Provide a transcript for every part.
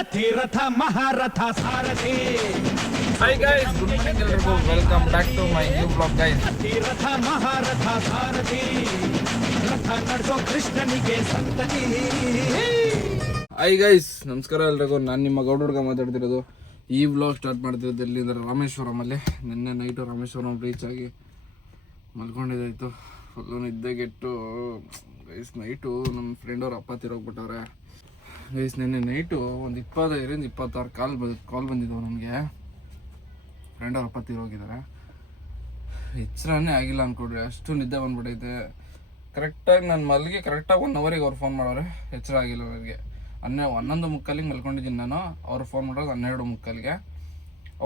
ಅತಿರಥ ಮಹಾರಥ Sarathi. Hi guys, good morning everyone. Welcome back to my new vlog guys. ಅತಿರಥ ಮಹಾರಥ ಸಾರಥಿ ರಥ ನಡೆಸೋ ಕೃಷ್ಣನಿಗೆ ಸಂತತಿ. Hi guys, ನಮಸ್ಕಾರ ಎಲ್ರಿಗೂ. ನಾನು ನಿಮ್ಮ ಗೌಡ ಹುಡುಗ ಮಾತಾಡ್ತಿರೋದು. ಈ ವ್ಲಾಗ್ ಸ್ಟಾರ್ಟ್ ಮಾಡ್ತಿರೋದು ಎಲ್ಲಿಂದ ರಾಮೇಶ್ವರಮಲ್ಲಿ. ನಿನ್ನೆ ನೈಟು ರಾಮೇಶ್ವರಂ ರೀಚ್ ಆಗಿ ಮಲ್ಕೊಂಡಿದ್ದಾಯಿತು. ಫುಲ್ಲು ನಿದ್ದೆಗೆಟ್ಟು ಗೈಸ್. ನೈಟು ನಮ್ಮ ಫ್ರೆಂಡ್ ಅವ್ರ ಅಪ್ಪ ತಿರೋಗ್ಬಿಟ್ಟವ್ರೆ ಗೈಸ್. ನಿನ್ನೆ ನೈಟು ಒಂದು 25-26 ಕಾಲ್ ಬಂದಿದ್ದವು ನನಗೆ. ಫ್ರೆಂಡ್ ಅವ್ರ ಅಪ್ಪ ತಿರೋಗಿದ್ದಾರೆ. ಎಚ್ಚರನೇ ಆಗಿಲ್ಲ ಅಂದ್ಕೊಡ್ರಿ, ಅಷ್ಟು ನಿದ್ದೆ ಬಂದ್ಬಿಟ್ಟೈತೆ. ಕರೆಕ್ಟಾಗಿ ನಾನು ಮಲ್ಗಿ ಕರೆಕ್ಟಾಗಿ 1 ಅವರಿಗೆ ಅವ್ರು ಫೋನ್ ಮಾಡೋರೆ. ಎಚ್ಚರ ಆಗಿಲ್ಲ ನನಗೆ. 11:30 ಮಲ್ಕೊಂಡಿದ್ದೀನಿ ನಾನು. ಅವ್ರು ಫೋನ್ ಮಾಡೋದು 12:30.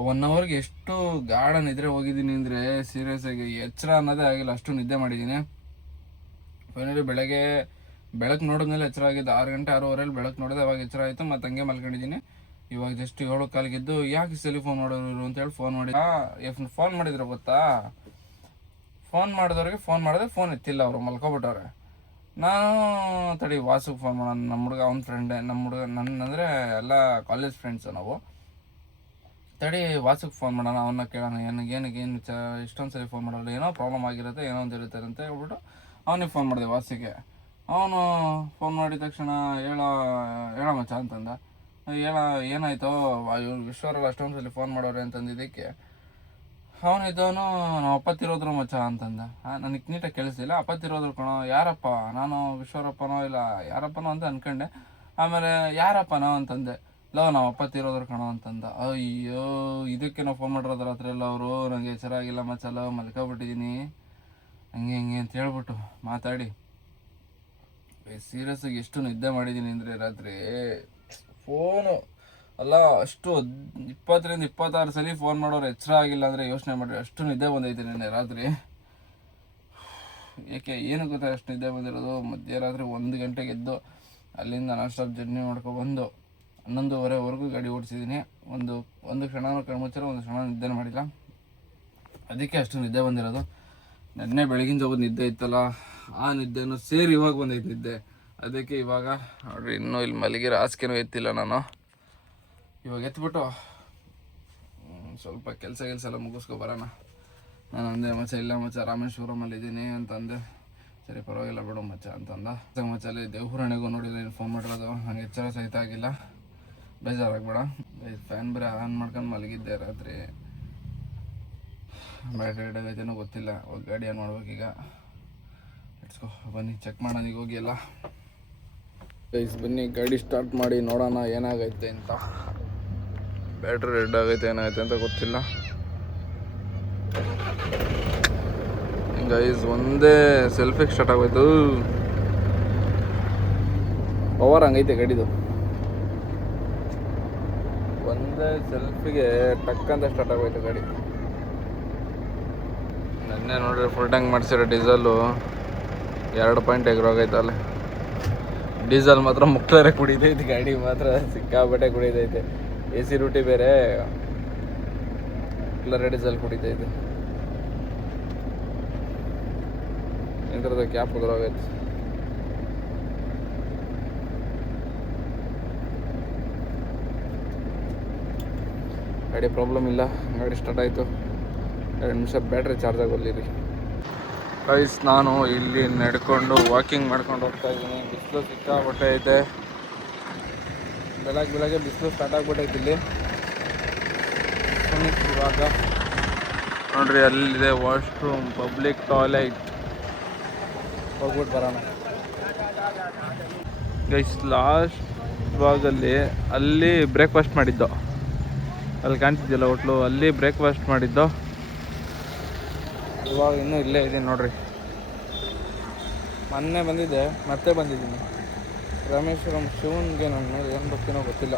1 ಅವರ್ಗೆ ಎಷ್ಟು ಗಾಢ ನಿದ್ರೆ ಹೋಗಿದ್ದೀನಿ ಅಂದರೆ ಸೀರಿಯಸ್ ಆಗಿ ಎಚ್ಚರ ಅನ್ನೋದೇ ಆಗಿಲ್ಲ, ಅಷ್ಟು ನಿದ್ದೆ ಮಾಡಿದ್ದೀನಿ. ಫೈನಲಿ ಬೆಳಕು ನೋಡಿದ್ಮೇಲೆ ಎಚ್ಚರ ಆಗಿದ್ದು. 6 ಗಂಟೆ 6:30 ಬೆಳಕು ನೋಡಿದೆ, ಅವಾಗ ಎಚ್ಚರ ಆಯಿತು. ಮತ್ತು ಹಂಗೆ ಮಲ್ಕೊಂಡಿದ್ದೀನಿ. ಇವಾಗ ಜಸ್ಟ್ 7:15 ಯಾಕೆ ಸಲ ಫೋನ್ ಮಾಡೋರು ಅಂತೇಳಿ ಫೋನ್ ಫೋನ್ ಮಾಡಿದ್ರು ಗೊತ್ತಾ. ಫೋನ್ ಮಾಡಿದವ್ರಿಗೆ ಫೋನ್ ಮಾಡಿದ್ರೆ ಫೋನ್ ಎತ್ತಿಲ್ಲ, ಅವರು ಮಲ್ಕೊಬಿಟ್ಟವ್ರೆ. ನಾನು ತಡಿ ವಾಸುಗೆ ಫೋನ್ ಮಾಡೋಣ. ನಮ್ಮ ಹುಡುಗ ಅವ್ನ ಫ್ರೆಂಡೇ, ನಮ್ಮ ಹುಡುಗ ಅಂದರೆ ಎಲ್ಲ ಕಾಲೇಜ್ ಫ್ರೆಂಡ್ಸು ನಾವು. ತಡಿ ವಾಸುಗೆ ಫೋನ್ ಮಾಡೋಣ, ಅವನ್ನ ಕೇಳೋಣ ಏನಕ್ಕೆ ಇಷ್ಟೊಂದು ಸರಿ ಫೋನ್ ಮಾಡೋಲ್ಲ, ಏನೋ ಪ್ರಾಬ್ಲಮ್ ಆಗಿರುತ್ತೆ, ಏನೋ ಒಂದು ಇರುತ್ತೆ ಅಂತ ಹೇಳ್ಬಿಟ್ಟು ಅವನಿಗೆ ಫೋನ್ ಮಾಡಿದೆ ವಾಸಿಗೆ. ಅವನು ಫೋನ್ ಮಾಡಿದ ತಕ್ಷಣ ಹೇಳ ಮಚ್ಚ ಅಂತಂದ. ಏನಾಯ್ತೋ ಇವ್ರು ವಿಶ್ವರಲ್ಲಿ ಅಷ್ಟೊಂದು ಸಲ ಫೋನ್ ಮಾಡೋರೆ ಅಂತಂದಿದ್ದಕ್ಕೆ ಅವನಿದ್ದವನು ನಾವು ಅಪ್ಪತ್ತಿರೋದ್ರು ಮಚ್ಚ ಅಂತಂದ. ನನಗೆ ನೀಟಾಗಿ ಕೇಳಿಸ್ತಿಲ್ಲ. ಅಪ್ಪತ್ತಿರೋದ್ರು ಕಣೋ, ಯಾರಪ್ಪ? ನಾನು ವಿಶ್ವರಪ್ಪನೋ ಇಲ್ಲ ಯಾರಪ್ಪನೋ ಅಂತ ಅಂದ್ಕೊಂಡೆ. ಆಮೇಲೆ ಯಾರಪ್ಪನೋ ಅಂತಂದೆ. ನಾವು ಅಪ್ಪತ್ತಿರೋದ್ರು ಕಣೋ ಅಂತಂದ. ಅಯ್ಯೋ, ಇದಕ್ಕೆ ನಾವು ಫೋನ್ ಮಾಡಿರೋದು ರಾತ್ರಿ ಎಲ್ಲ ಅವರು. ನನಗೆ ಚೆನ್ನಾಗಿಲ್ಲ ಮಚ್ಚಲ್ಲ, ಮಲ್ಕೊಬಿಟ್ಟಿದ್ದೀನಿ ಹಂಗೆ ಅಂತ ಹೇಳ್ಬಿಟ್ಟು ಮಾತಾಡಿ ಸೀರಿಯಸ್ಸಾಗಿ ಎಷ್ಟು ನಿದ್ದೆ ಮಾಡಿದ್ದೀನಿ ಅಂದರೆ ರಾತ್ರಿ. ಫೋನು ಅಲ್ಲ, ಅಷ್ಟು 20-26 ಸಲ ಫೋನ್ ಮಾಡೋರು ಎಚ್ಚರ ಆಗಿಲ್ಲ ಅಂದರೆ ಯೋಚನೆ ಮಾಡಿರಿ, ಅಷ್ಟು ನಿದ್ದೆ ಬಂದೈತೆ ನಿನ್ನೆ ರಾತ್ರಿ. ಏಕೆ ಏನು ಗೊತ್ತಾ ಅಷ್ಟು ನಿದ್ದೆ ಬಂದಿರೋದು? ಮಧ್ಯರಾತ್ರಿ 1 ಗಂಟೆಗೆ ಎದ್ದು ಅಲ್ಲಿಂದ ನಾನ್ ಸ್ಟಾಪ್ ಜರ್ನಿ ಮಾಡ್ಕೊಬಂದು 11:30ವರೆಗೂ ಗಾಡಿ ಓಡಿಸಿದ್ದೀನಿ. ಒಂದು ಕ್ಷಣನೂ ಕಣ್ಮುಚ್ಚಾರ, ಒಂದು ಕ್ಷಣ ನಿದ್ದೆ ಮಾಡಿಲ್ಲ. ಅದಕ್ಕೆ ಅಷ್ಟು ನಿದ್ದೆ ಬಂದಿರೋದು. ನೆನ್ನೆ ಬೆಳಗಿನ ಜಾವ ನಿದ್ದೆ ಇತ್ತಲ್ಲ, ಆ ನಿದ್ದೆನೂ ಸೇರಿ ಇವಾಗ ಬಂದೈತೆ ನಿದ್ದೆ. ಅದಕ್ಕೆ ಇವಾಗ ನೋಡ್ರಿ, ಇನ್ನೂ ಇಲ್ಲಿ ಮಲಗಿರೋ ಹಾಸಿಗೆನೂ ಎತ್ತಿಲ್ಲ ನಾನು. ಇವಾಗ ಎತ್ಬಿಟ್ಟು ಸ್ವಲ್ಪ ಕೆಲಸ ಎಲ್ಲ ಮುಗಿಸ್ಕೊ ಬರೋಣ. ನಾನು ಅಂದೆ ಮಚ್ಚ ರಾಮೇಶ್ವರಮಲ್ಲಿ ಇದ್ದೀನಿ ಅಂತಂದೆ. ಸರಿ ಪರವಾಗಿಲ್ಲ ಬಿಡು ಮಚ್ಚ ಅಂತಂದ. ಮಚ್ಚಲ್ಲಿ ದೇವಪುರಾಣಿಗೂ ನೋಡಿಲ್ಲ, ನೀನು ಫೋನ್ ಮಾಡಿರೋದು. ನನಗೆ ಎಚ್ಚರ ಸಹಿತ ಆಗಿಲ್ಲ, ಬೇಜಾರಾಗ್ಬೇಡ. ಫ್ಯಾನ್ ಬೇರೆ ಆನ್ ಮಾಡ್ಕೊಂಡು ಮಲಗಿದ್ದೆ ರಾತ್ರಿ. ಬ್ಯಾಟ್ರಿ ಆಗೈತೇನೋ ಗೊತ್ತಿಲ್ಲ. ಗಾಡಿ ಆನ್ ಮಾಡ್ಬೇಕೀಗ. ಇಟ್ಸ್ಕೊ, ಬನ್ನಿ ಚೆಕ್ ಮಾಡೋಣ ಈಗ ಹೋಗಿ ಎಲ್ಲ. ಗೈಸ್ ಬನ್ನಿ ಗಾಡಿ ಸ್ಟಾರ್ಟ್ ಮಾಡಿ ನೋಡೋಣ ಏನಾಗೈತೆ ಅಂತ. ಬ್ಯಾಟ್ರಿ ರೆಡ್ ಆಗೈತೆ ಏನಾಗೈತೆ ಅಂತ ಗೊತ್ತಿಲ್ಲ ಗೈಸ್. ಒಂದೇ ಸೆಲ್ಫಿಗೆ ಸ್ಟಾರ್ಟ್ ಆಗೋಯ್ತು. ಪವರ್ ಹಂಗೈತೆ ಗಾಡಿದು. ಒಂದೇ ಸೆಲ್ಫಿಗೆ ಟಕ್ ಅಂತ ಸ್ಟಾರ್ಟ್ ಆಗೋಯ್ತು ಗಾಡಿ. ನೆನ್ನೆ ನೋಡ್ರಿ ಫುಲ್ ಟ್ಯಾಂಕ್ ಮಾಡಿಸಿರೋ ಡೀಸೆಲ್ಲು 2 ಪಾಯಿಂಟ್ ಎಗ್ರೋಗೈತೆ ಅಲ್ಲೇ. ಡೀಸೆಲ್ ಮಾತ್ರ ಮುಕ್ತಾರೆ ಕುಡಿತೈತೆ, ಗಾಡಿ ಮಾತ್ರ ಸಿಕ್ಕಾಬಟ್ಟೆ ಕುಡಿತೈತೆ. AC ರೂಟಿ ಬೇರೆ ಎಲ್ಲರ ಡೀಸೆಲ್ ಕುಡಿತೈತೆ. ಇಂಥದ್ದು ಕ್ಯಾಪ್ ಉದ್ರೋಗೈತೆ. ಗಾಡಿ ಪ್ರಾಬ್ಲಮ್ ಇಲ್ಲ, ಗಾಡಿ ಸ್ಟಾರ್ಟ್ ಆಯಿತು. 2 ನಿಮಿಷ ಬ್ಯಾಟ್ರಿ ಚಾರ್ಜ್ ಆಗೋಲ್ಲಿರಿ. ಗೈಸ್ ನಾನು ಇಲ್ಲಿ ನಡ್ಕೊಂಡು ವಾಕಿಂಗ್ ಮಾಡ್ಕೊಂಡು ಹೋಗ್ತಾ ಇದ್ದೀನಿ. ಬಿಸಿಲು ಸಿಕ್ಕಾಬಟ್ಟೆ ಐತೆ. ಬೆಳಗ್ಗೆ ಬಿಸಿಲು ಸ್ಟಾರ್ಟ್ ಆಗ್ಬಿಟ್ಟೈತೆ ಇಲ್ಲಿ. ಇವಾಗ ನೋಡ್ರಿ ಅಲ್ಲಿದೆ ವಾಶ್ರೂಮ್, ಪಬ್ಲಿಕ್ ಟಾಯ್ಲೆಟ್. ಹೋಗ್ಬಿಟ್ಟು ಬರೋಣ ಗೈಸ್. ಲಾಸ್ಟ್ ಭಾಗದಲ್ಲಿ ಅಲ್ಲಿ ಬ್ರೇಕ್ಫಾಸ್ಟ್ ಮಾಡಿದ್ದು, ಅಲ್ಲಿ ಕಾಣ್ತಿದ್ದಿಲ್ಲ ಹೋಟ್ಲು, ಅಲ್ಲಿ ಬ್ರೇಕ್ಫಾಸ್ಟ್ ಮಾಡಿದ್ದು. ಇವಾಗ ಇನ್ನೂ ಇಲ್ಲೇ ಇದ್ದೀನಿ ನೋಡ್ರಿ. ಮೊನ್ನೆ ಬಂದಿದ್ದೆ, ಮತ್ತೆ ಬಂದಿದ್ದೀನಿ ರಾಮೇಶ್ವರಂ. ಶಿವನಿಗೆ ನಾನು ಏನು ಬರ್ತೀನೋ ಗೊತ್ತಿಲ್ಲ.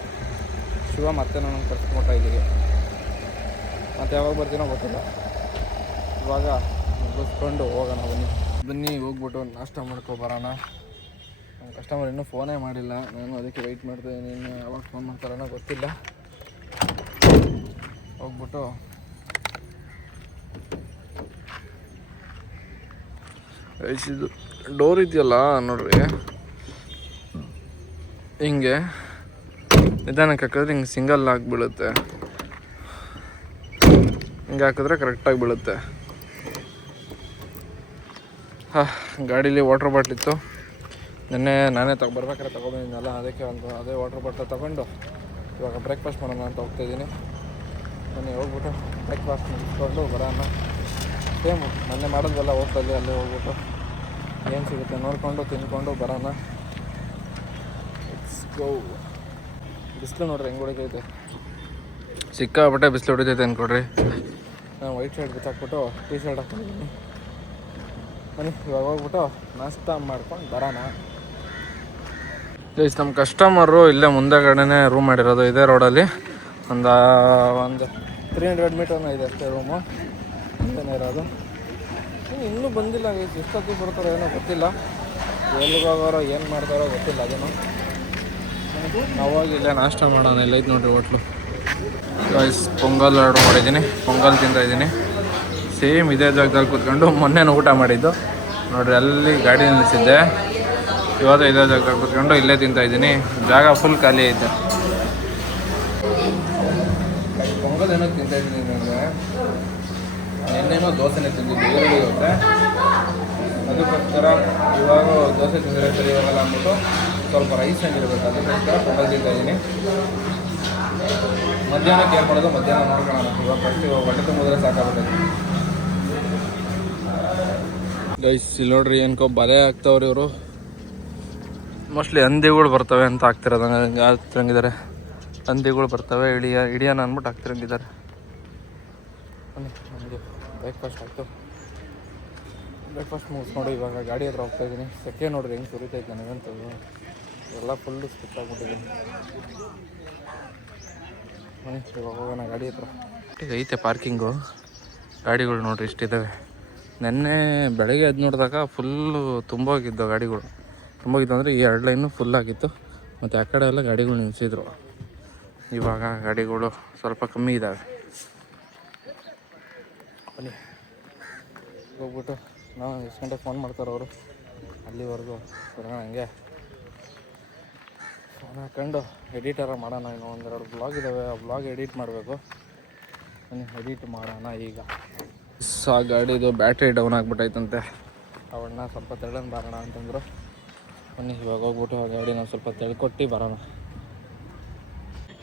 ಶಿವ ಮತ್ತೆ ನಾನು ಕರ್ಸ್ಕೊಟ್ಟ ಇದ್ದೀವಿ. ಮತ್ತೆ ಯಾವಾಗ ಬರ್ತೀನೋ ಗೊತ್ತಿಲ್ಲ. ಇವಾಗ ಮುಗಿಸ್ಕೊಂಡು ಹೋಗೋಣ ಬನ್ನಿ ಹೋಗ್ಬಿಟ್ಟು ನಾಷ್ಟ ಮಾಡ್ಕೊಬರೋಣ. ನಮ್ಮ ಕಸ್ಟಮರ್ ಇನ್ನೂ ಫೋನೇ ಮಾಡಿಲ್ಲ, ನಾನು ಅದಕ್ಕೆ ವೆಯ್ಟ್ ಮಾಡ್ತಾಯಿದ್ದೀನಿ. ಇನ್ನು ಯಾವಾಗ ಫೋನ್ ಮಾಡ್ತಾರೋ ಗೊತ್ತಿಲ್ಲ. ಹೋಗ್ಬಿಟ್ಟು ಇದು ಡೋರ್ ಇದೆಯಲ್ಲ ನೋಡ್ರಿ, ಹಿಂಗೆ ನಿಧಾನಕ್ಕೆ ಹಾಕಿದ್ರೆ ಹಿಂಗೆ ಸಿಂಗಲ್ ಆಗಿ ಬೀಳುತ್ತೆ, ಹಿಂಗೆ ಹಾಕಿದ್ರೆ ಕರೆಕ್ಟಾಗಿ ಬೀಳುತ್ತೆ. ಗಾಡೀಲಿ ವಾಟ್ರ್ ಬಾಟ್ಲಿತ್ತು, ನಿನ್ನೆ ನಾನೇ ಬರ್ಬೇಕಾದ್ರೆ ತೊಗೊಬಂದಿದ್ದಲ್ಲ, ಅದಕ್ಕೆ ಒಂದು ಅದೇ ವಾಟ್ರ್ ಬಾಟ್ಲ್ ತೊಗೊಂಡು ಇವಾಗ ಬ್ರೇಕ್ಫಾಸ್ಟ್ ಮಾಡೋಣ ಅಂತ ಹೋಗ್ತಾಯಿದ್ದೀನಿ. ಮೊನ್ನೆ ಹೋಗ್ಬಿಟ್ಟು ಬ್ರೇಕ್ಫಾಸ್ಟ್ ಮುಗಿಸ್ಕೊಂಡು ಬರೋಣ. ಸೇಮು ಮೊನ್ನೆ ಮಾಡೋದ್ವಲ್ಲ ಹೋಟ್ಲಲ್ಲಿ, ಅಲ್ಲೇ ಹೋಗ್ಬಿಟ್ಟು ಏನು ಸಿಗುತ್ತೆ ನೋಡಿಕೊಂಡು ತಿನ್ಕೊಂಡು ಬರೋಣ. ಇಟ್ಸ್ ಗೋ. ಬಿಸಿಲು ನೋಡ್ರಿ ಹೆಂಗೆ ಹೊಡಿತೈತೆ, ಸಿಕ್ಕಾಪಟ್ಟೆ ಬಿಸಿಲು ಹೊಡಿತೈತೆ ಅಂದ್ಕೊಡ್ರಿ. ನಾನು ವೈಟ್ ಶರ್ಟ್ ಬಿಚ್ಚಾಕ್ಬಿಟ್ಟು ಟೀ ಶರ್ಟ್ ಹಾಕ್ಕೊಂಡಿದ್ದೀನಿ. ಬನ್ನಿ ಇವಾಗ ಹೋಗ್ಬಿಟ್ಟು ನಾಷ್ಟ ಮಾಡ್ಕೊಂಡು ಬರೋಣ. ಗೈಸ್ ನಮ್ಮ ಕಸ್ಟಮರು ಇಲ್ಲೇ ಮುಂದೆಗಡೆನೇ ರೂಮ್ ಮಾಡಿರೋದು, ಇದೇ ರೋಡಲ್ಲಿ. ಒಂದು 300 ಮೀಟರ್ನ ಇದೆ ಅಷ್ಟೇ ರೂಮು, ಮುಂದೆನೇ ಇರೋದು. ಇನ್ನೂ ಬಂದಿಲ್ಲ ಗೈಸ್, ಎಷ್ಟೊತ್ತಿಗೆ ಬರ್ತಾರೋ ಏನೋ ಗೊತ್ತಿಲ್ಲ, ಎಲ್ಲಿಗೆ ಹೋಗೋರೋ ಏನು ಮಾಡ್ತಾರೋ ಗೊತ್ತಿಲ್ಲ. ಅದೇನು ನಾವಾಗಿ ಇಲ್ಲೇ ನಾಷ್ಟ ಮಾಡೋಣ. ಇಲ್ಲ ಐತೆ ನೋಡಿರಿ ಹೋಟ್ಲು. ಗೈಸ್ ಪೊಂಗಲ್ ಆರ್ಡ್ರ್ ಮಾಡಿದ್ದೀನಿ, ಪೊಂಗಲ್ ತಿಂತಾಯಿದ್ದೀನಿ. ಸೇಮ್ ಇದೇ ಜಾಗದಲ್ಲಿ ಕೂತ್ಕೊಂಡು ಮೊನ್ನೆ ಊಟ ಮಾಡಿದ್ದು ನೋಡಿರಿ, ಅಲ್ಲಿ ಗಾಡಿ ನಿಲ್ಲಿಸಿದ್ದೆ. ಇವತ್ತು ಇದೇ ಜಾಗದಲ್ಲಿ ಕೂತ್ಕೊಂಡು ಇಲ್ಲೇ ತಿಂತಾಯಿದ್ದೀನಿ. ಜಾಗ ಫುಲ್ ಖಾಲಿ ಐತೆ. ಪೊಂಗಲ್ ಏನೋ ತಿಂತಾಯಿದ್ದೀನಿ ಅಂದರೆ ನಿನ್ನೇನೋ ದೋಸೆನೇ ತಿಂದಿದ್ದು, ಈರುಳ್ಳಿ ದೋಸೆ. ಅದಕ್ಕೋಸ್ಕರ ಇವಾಗ ದೋಸೆ ತಿಂದರೆ ಸರಿ ಹೋಗಲ್ಲ ಅಂದ್ಬಿಟ್ಟು ಸ್ವಲ್ಪ ರೈಸ್ ಹಂಗಿರ್ಬೇಕು, ಅದಕ್ಕೋಸ್ಕರ ಪೊಂಗಲ್ ತಿಂತಾಯಿದ್ದೀನಿ. ಮಧ್ಯಾಹ್ನಕ್ಕೆ ಏನು ಮಾಡೋದು ಮಧ್ಯಾಹ್ನ ನೋಡ್ಕೊಳ್ಳೋಣ. ಇವಾಗ ಫಸ್ಟ್ ಇವಾಗ ಹೊಟ್ಟೆ ತುಂಬಿದ್ರೆ ಸಾಕಾಗುತ್ತೆ. ಗೈಸ್ ಇಲ್ಲಿ ನೋಡ್ರಿ ಏನಕೋ ಬಲೆ ಹಾಕ್ತವ್ರಿ ಇವರು. ಮೋಸ್ಟ್ಲಿ ಹಂದಿಗಳು ಬರ್ತವೆ ಅಂತ ಹಾಕ್ತಿರೋದಂಗಿದ್ದಾರೆ. ಹಂದಿಗಳು ಬರ್ತವೆ, ಹಿಡಿಯೋಣ ಅಂದ್ಬಿಟ್ಟು ಹಾಕ್ತಿರಂಗಿದ್ದಾರೆ. ನಮ್ಮದು ಬ್ರೇಕ್ಫಾಸ್ಟ್ ಆಯಿತು. ಬ್ರೇಕ್ಫಾಸ್ಟ್ ಮುಗಿಸ್ಕೊಂಡು ಇವಾಗ ಗಾಡಿ ಹತ್ರ ಹೋಗ್ತಾಯಿದ್ದೀನಿ. ಸೆಕೆ ನೋಡ್ರಿ ಹೆಂಗೆ ಸುರಿತೈತೆ ನನಗಂತೂ, ಎಲ್ಲ ಫುಲ್ಲು ಸ್ಕಿಪ್ ಆಗಿಬಿಟ್ಟಿದ್ದೀನಿ. ಬನ್ನಿ ಇವಾಗ ಹೋಗೋಣ ಗಾಡಿ ಹತ್ರ. ಐತೆ ಪಾರ್ಕಿಂಗು, ಗಾಡಿಗಳು ನೋಡ್ರಿ ಇಷ್ಟಿದ್ದಾವೆ. ನೆನ್ನೆ ಬೆಳಗ್ಗೆ ಎದ್ದು ನೋಡಿದಾಗ ಫುಲ್ಲು ತುಂಬೋಗಿದ್ದು ಗಾಡಿಗಳು. ತುಂಬೋಗಿದ್ದು ಅಂದರೆ ಈ 2 ಲೈನು ಫುಲ್ಲಾಗಿತ್ತು, ಮತ್ತು ಆ ಕಡೆ ಎಲ್ಲ ಗಾಡಿಗಳು ನಿಲ್ಲಿಸಿದ್ರು. ಇವಾಗ ಗಾಡಿಗಳು ಸ್ವಲ್ಪ ಕಮ್ಮಿ ಇದ್ದಾವೆ. ಬನ್ನಿ ಹೋಗ್ಬಿಟ್ಟು ನಾವು ಎಷ್ಟು ಗಂಟೆಗೆ ಫೋನ್ ಮಾಡ್ತಾರೆ ಅವರು, ಅಲ್ಲಿವರೆಗೂ ಬರೋಣ. ಹಂಗೆ ಫೋನ್ ಹಾಕ್ಕೊಂಡು ಎಡಿಟರ ಮಾಡೋಣ. ಇನ್ನು 1-2 ಬ್ಲಾಗ್ ಇದ್ದಾವೆ, ಆ ಬ್ಲಾಗ್ ಎಡಿಟ್ ಮಾಡಬೇಕು. ಬನ್ನಿ ಎಡಿಟ್ ಮಾಡೋಣ ಈಗ. ಆ ಗಾಡಿದು ಬ್ಯಾಟ್ರಿ ಡೌನ್ ಆಗಿಬಿಟ್ಟೈತಂತೆ. ಅವನ್ನ ಸ್ವಲ್ಪ ತೆಳ್ಳನ್ ಬರೋಣ ಅಂತಂದರು. ಬನ್ನಿ ಇವಾಗ ಹೋಗ್ಬಿಟ್ಟು ಆ ಗಾಡಿನ ಸ್ವಲ್ಪ ತೆಳ್ಕೊಟ್ಟು ಬರೋಣ.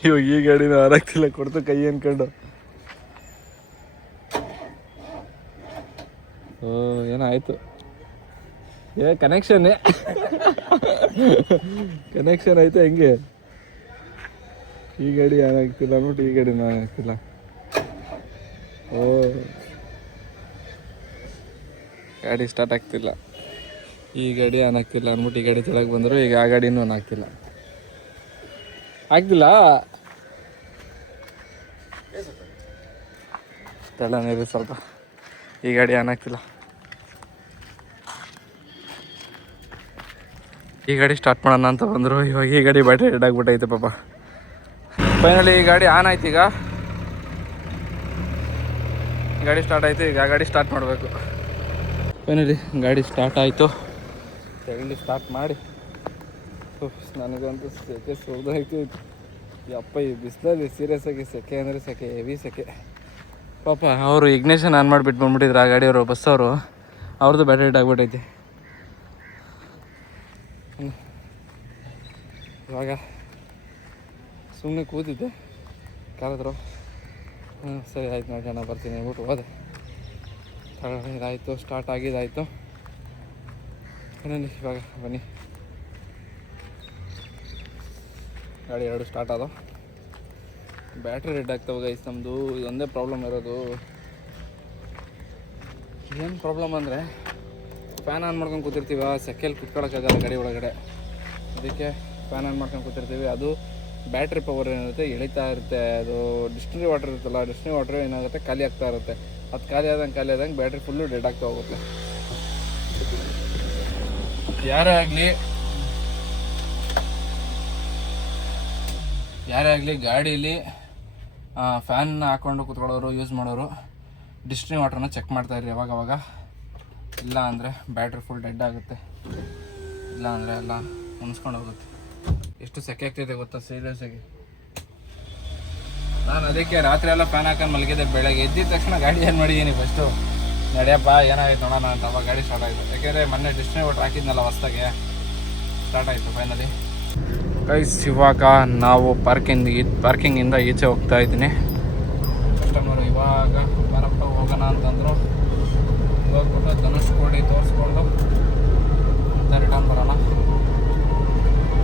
ಇವಾಗ ಈ ಗಾಡಿನ ಆರಾಗ್ತಿಲ್ಲ, ಕೊಡ್ತು ಕೈ ಅನ್ಕೊಂಡು. ಏನಾಯಿತು ಕನೆಕ್ಷನ್ ಆಯಿತು ಹೆಂಗೆ? ಈ ಗಾಡಿ ಏನಾಗ್ತಿಲ್ಲ ಅಂದ್ಬಿಟ್ಟು ಈ ಗಾಡಿನೂ ಏನಾಗ್ತಿಲ್ಲ. ಗಾಡಿ ಸ್ಟಾರ್ಟ್ ಆಗ್ತಿಲ್ಲ, ಈ ಗಾಡಿ ಏನಾಗ್ತಿಲ್ಲ ಅಂದ್ಬಿಟ್ಟು ಈ ಗಾಡಿ ತೆಳಗೆ ಬಂದರು. ಈಗ ಆ ಗಾಡಿನೂ ಆಗ್ತಿಲ್ಲ ತೆಳ್ಳನಿದೆ ಸ್ವಲ್ಪ. ಈ ಗಾಡಿ ಏನಾಗ್ತಿಲ್ಲ. ಈ ಗಾಡಿ ಸ್ಟಾರ್ಟ್ ಮಾಡೋಣ ಅಂತ ಬಂದರು. ಇವಾಗ ಈ ಗಾಡಿ ಬ್ಯಾಟ್ರಿ ಡೆಡ್ ಆಗಿಬಿಟ್ಟೈತೆ ಪಾಪ. ಫೈನಲಿ ಈ ಗಾಡಿ ಆನ್ ಆಯ್ತು. ಈಗ ಗಾಡಿ ಸ್ಟಾರ್ಟ್ ಆಯಿತು. ಈಗ ಆ ಗಾಡಿ ಸ್ಟಾರ್ಟ್ ಮಾಡಬೇಕು. ಫೈನಲಿ ಗಾಡಿ ಸ್ಟಾರ್ಟ್ ಆಯಿತು. ತೆಗಲಿ ಸ್ಟಾರ್ಟ್ ಮಾಡಿ ನನಗಂತೂ ಸೆಕೆ ಸುರಿದಾಯ್ತು. ಯಪ್ಪ ಈ ಬಿಸಿಲಲ್ಲಿ ಸೀರಿಯಸ್ ಆಗಿ ಸೆಕೆ ಅಂದರೆ ಸೆಕೆ, ಹೆವಿ ಸೆಕೆ ಪಾಪ. ಅವರು ಇಗ್ನೇಷನ್ ಆನ್ ಮಾಡಿಬಿಟ್ಟು ಬಂದ್ಬಿಟ್ಟಿದ್ರು ಆ ಗಾಡಿಯವರು, ಬಸ್ಸವರು. ಅವ್ರದ್ದು ಬ್ಯಾಟ್ರಿ ಡೆಡ್ ಆಗಿಬಿಟ್ಟೈತಿ. ಇವಾಗ ಸುಮ್ಮನೆ ಕೂತಿದ್ದೆ, ಕರೆದ್ರು. ಸರಿ ಆಯ್ತು ನೋಡೋಣ ಬರ್ತೀನಿ ಅಂದ್ಬಿಟ್ಟು ಹೋದೆ. ಇದಾಯಿತು, ಸ್ಟಾರ್ಟ್ ಆಗಿದ್ದಾಯಿತು. ಬನ್ನಿ ಇವಾಗ ಬನ್ನಿ, ಗಾಡಿ 2 ಸ್ಟಾರ್ಟ್ ಆದವು. ಬ್ಯಾಟ್ರಿ ಡೆಡ್ ಆಗ್ತವೆ ಗೈಸ್. ನಮ್ಮದು ಇದೊಂದೇ ಪ್ರಾಬ್ಲಮ್ ಇರೋದು. ಏನು ಪ್ರಾಬ್ಲಮ್ ಅಂದರೆ ಫ್ಯಾನ್ ಆನ್ ಮಾಡ್ಕೊಂಡು ಕೂತಿರ್ತೀವಿ, ಸೆಕೆಯಲ್ಲಿ ಕುತ್ಕೊಳ್ಳೋಕ್ಕಾಗಲ್ಲ ಗಾಡಿ ಒಳಗಡೆ. ಅದಕ್ಕೆ ಫ್ಯಾನ್ ಆನ್ ಮಾಡ್ಕೊಂಡು ಕೂತಿರ್ತೀವಿ. ಅದು ಬ್ಯಾಟ್ರಿ ಪವರ್ ಏನಿರುತ್ತೆ ಎಳಿತಾ ಇರುತ್ತೆ. ಅದು ಡಿಸ್ಟಿಲ್ ವಾಟರ್ ಇರುತ್ತಲ್ಲ, ಡಿಸ್ಟಿಲ್ ವಾಟರ್ ಏನಾಗುತ್ತೆ ಖಾಲಿ ಆಗ್ತಾ ಇರುತ್ತೆ. ಅದು ಖಾಲಿ ಆದಂಗೆ ಬ್ಯಾಟ್ರಿ ಫುಲ್ಲು ಡೆಡ್ ಆಗ್ತಾ ಹೋಗುತ್ತೆ. ಯಾರೇ ಆಗಲಿ ಗಾಡೀಲಿ ಫ್ಯಾನ್ ಹಾಕ್ಕೊಂಡು ಕೂತ್ಕೊಳ್ಳೋರು, ಯೂಸ್ ಮಾಡೋರು ಡಿಸ್ಟಿಲ್ ವಾಟರ್ನ ಚೆಕ್ ಮಾಡ್ತಾಯಿರಿ ಯಾವಾಗವಾಗ. ಇಲ್ಲ ಅಂದರೆ ಬ್ಯಾಟ್ರಿ ಫುಲ್ ಡೆಡ್ ಆಗುತ್ತೆ, ಇಲ್ಲ ಅಂದರೆ ಎಲ್ಲ ಮುನ್ಸ್ಕೊಂಡು ಹೋಗುತ್ತೆ. ಎಷ್ಟು ಸೆಕೆ ಆಗ್ತಿದೆ ಗೊತ್ತಾ ಸೀರಿಯಸ್ಸಾಗಿ. ನಾನು ಅದಕ್ಕೆ ರಾತ್ರಿ ಎಲ್ಲ ಫ್ಯಾನ್ ಹಾಕೊಂಡು ಮಲಗಿದ್ದೆ. ಬೆಳಗ್ಗೆ ಎದ್ದಿದ ತಕ್ಷಣ ಗಾಡಿ ಏನು ಮಾಡಿದ್ದೀನಿ ಫಸ್ಟು ನಡೆಯಪ್ಪ ಏನಾಗಿತ್ತು ನೋಡೋಣ ಅಂತ. ಅವಾಗ ಗಾಡಿ ಸ್ಟಾರ್ಟ್ ಆಯಿತು. ಯಾಕೆಂದರೆ ಮೊನ್ನೆ ಡಿಸ್ಟ್ರಿಬ್ಯೂಟರ್ ಹಾಕಿದ್ನಲ್ಲ ಹೊಸ್ದಾಗೆ ಸ್ಟಾರ್ಟ್ ಆಯಿತು ಫೈನಲಿ. ಗೈಸ್ ಇವಾಗ ನಾವು ಪಾರ್ಕಿಂಗಿಂದ ಈಚೆ ಹೋಗ್ತಾ ಇದ್ದೀನಿ. ಕಸ್ಟಮರು ಇವಾಗ ಬರಪ್ಪ ಹೋಗೋಣ ಅಂತಂದರು. ಹೋಗ್ಬಿಟ್ಟು ಧನುಷ್ಕೋಡಿ ತೋರಿಸ್ಕೊಂಡು ಮತ್ತೆ ರಿಟರ್ನ್ ಬರೋಣ.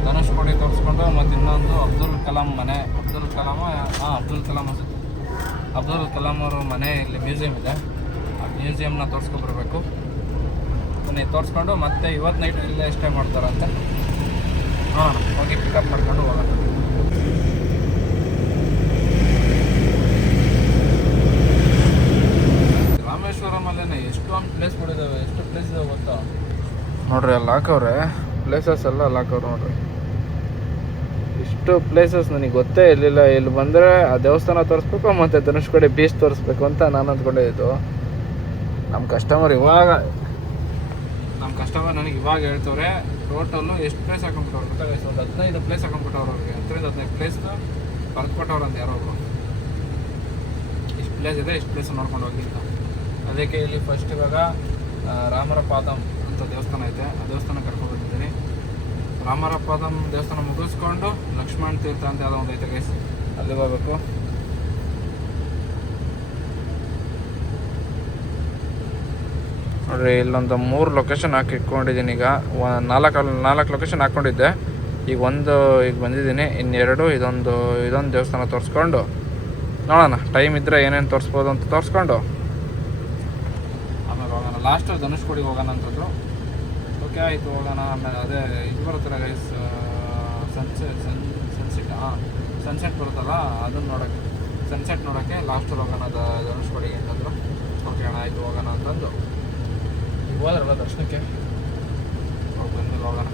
ಧನುಷ್ಕೋಡಿ ತೋರಿಸ್ಕೊಂಡು ಮತ್ತು ಇನ್ನೊಂದು ಅಬ್ದುಲ್ ಕಲಾಂ ಮನೆ. ಅಬ್ದುಲ್ ಕಲಾಂ ಅನ್ಸುತ್ತೆ. ಅಬ್ದುಲ್ ಕಲಾಂ ಅವ್ರ ಮನೆ ಇಲ್ಲಿ ಮ್ಯೂಸಿಯಂ ಇದೆ. ಆ ಮ್ಯೂಸಿಯಮ್ನ ತೋರಿಸ್ಕೊಬರ್ಬೇಕು. ಬನ್ನಿ ತೋರಿಸ್ಕೊಂಡು ಮತ್ತೆ ಇವತ್ತು ನೈಟ್ ಇಲ್ಲೇ ಸ್ಟೇ ಮಾಡ್ತಾರಂತೆ. ಹೋಗಿ ಪಿಕಪ್ ಮಾಡ್ಕೊಂಡು ಹೋಗೋಣ. ರಾಮೇಶ್ವರಮಲ್ಲೇ ಎಷ್ಟೊಂದು ಪ್ಲೇಸ್ಗಳಿದ್ದಾವೆ. ಎಷ್ಟು ಪ್ಲೇಸ್ ಇದಾವೆ ಗೊತ್ತಾ ನೋಡ್ರಿ. ಅಲ್ಲಿ ಹಾಕವ್ರೆ ಪ್ಲೇಸಸ್ ಎಲ್ಲ ಅಲ್ಲಿ ಹಾಕವ್ರೆ ನೋಡ್ರಿ. ಇಷ್ಟು ಪ್ಲೇಸಸ್ ನನಗೆ ಗೊತ್ತೇ ಇರಲಿಲ್ಲ. ಇಲ್ಲಿ ಬಂದರೆ ಆ ದೇವಸ್ಥಾನ ತೋರಿಸ್ಬೇಕು ಮತ್ತು ಧನುಷ್ಕೋಡಿ ಬೀಚ್ ತೋರಿಸ್ಬೇಕು ಅಂತ ನಾನು ಅಂದ್ಕೊಂಡಿದ್ದು. ನಮ್ಮ ಕಸ್ಟಮರ್ ನನಗೆ ಇವಾಗ ಹೇಳ್ತವ್ರೆ ಟೋಟಲ್ಲು ಎಷ್ಟು ಪ್ಲೇಸ್ ಹಾಕೊಂಡ್ಬಿಟ್ಟವ್ರು ಗೊತ್ತಾಗ. ಒಂದು 15 ಪ್ಲೇಸ್ ಹಾಕೊಂಡ್ಬಿಟ್ಟವ್ರು. ಅವ್ರಿಗೆ 15 ಪ್ಲೇಸ್ ಬರ್ಕೊಟ್ಟವ್ರಂತ ಯಾರೊಬ್ರು. ಇಷ್ಟು ಪ್ಲೇಸ್ ಇದೆ, ಇಷ್ಟು ಪ್ಲೇಸ್ ನೋಡ್ಕೊಂಡು ಹೋಗಿಲ್ಲ. ಅದಕ್ಕೆ ಇಲ್ಲಿ ಫಸ್ಟ್ ಇವಾಗ ರಾಮರ ಪಾದಂ ಅಂತ ದೇವಸ್ಥಾನ ಐತೆ. ಆ ದೇವಸ್ಥಾನ ಕರ್ಕೊಂಡ್ಬಂದಿದ್ದೀನಿ. ರಾಮರ ಪಾದಂ ದೇವಸ್ಥಾನ ಮುಗಿಸ್ಕೊಂಡು ಲಕ್ಷ್ಮಣ ತೀರ್ಥ ಅಂತ ಯಾವುದೋ ಒಂದು ಐತೆ ಗೈಸ್, ಅಲ್ಲಿಗೆ ಹೋಗ್ಬೇಕು. ನೋಡಿರಿ ಇಲ್ಲೊಂದು 3 ಲೊಕೇಶನ್ ಹಾಕಿಟ್ಕೊಂಡಿದ್ದೀನಿ. ಈಗ 4 ಲೊಕೇಶನ್ ಹಾಕ್ಕೊಂಡಿದ್ದೆ. ಈಗ ಬಂದಿದ್ದೀನಿ. ಇನ್ನೆರಡು ಇದೊಂದು ದೇವಸ್ಥಾನ ತೋರಿಸ್ಕೊಂಡು ನೋಡೋಣ. ಟೈಮ್ ಇದ್ದರೆ ಏನೇನು ತೋರಿಸ್ಬೋದು ಅಂತ ತೋರಿಸ್ಕೊಂಡು ಆಮೇಲೆ ಹೋಗೋಣ. ಲಾಸ್ಟ್ ಧನುಷ್ಕೋಡಿಗೆ ಹೋಗೋಣ ಅಂತಂದರು. ಓಕೆ ಆಯಿತು ಹೋಗೋಣ. ಆಮೇಲೆ ಅದೇ ಇದು ಬರುತ್ತಲ್ಲ ಗೈಸ್, ಸನ್ಸೆಟ್ ಬರುತ್ತಲ್ಲ ಅದನ್ನು ನೋಡೋಕ್ಕೆ, ಸನ್ಸೆಟ್ ನೋಡೋಕ್ಕೆ ಲಾಸ್ಟಲ್ಲಿ ಹೋಗೋಣ ಧನುಷ್ಕೋಡಿಗೆ ಅಂತಂದರು. ಓಕೆ ಅಣ್ಣ ಆಯಿತು ಹೋಗೋಣ ಅಂತಂದು ಹೋದ್ರಲ್ಲ ದರ್ಶನಕ್ಕೆ ಬಂದು ಹೋಗೋಣ.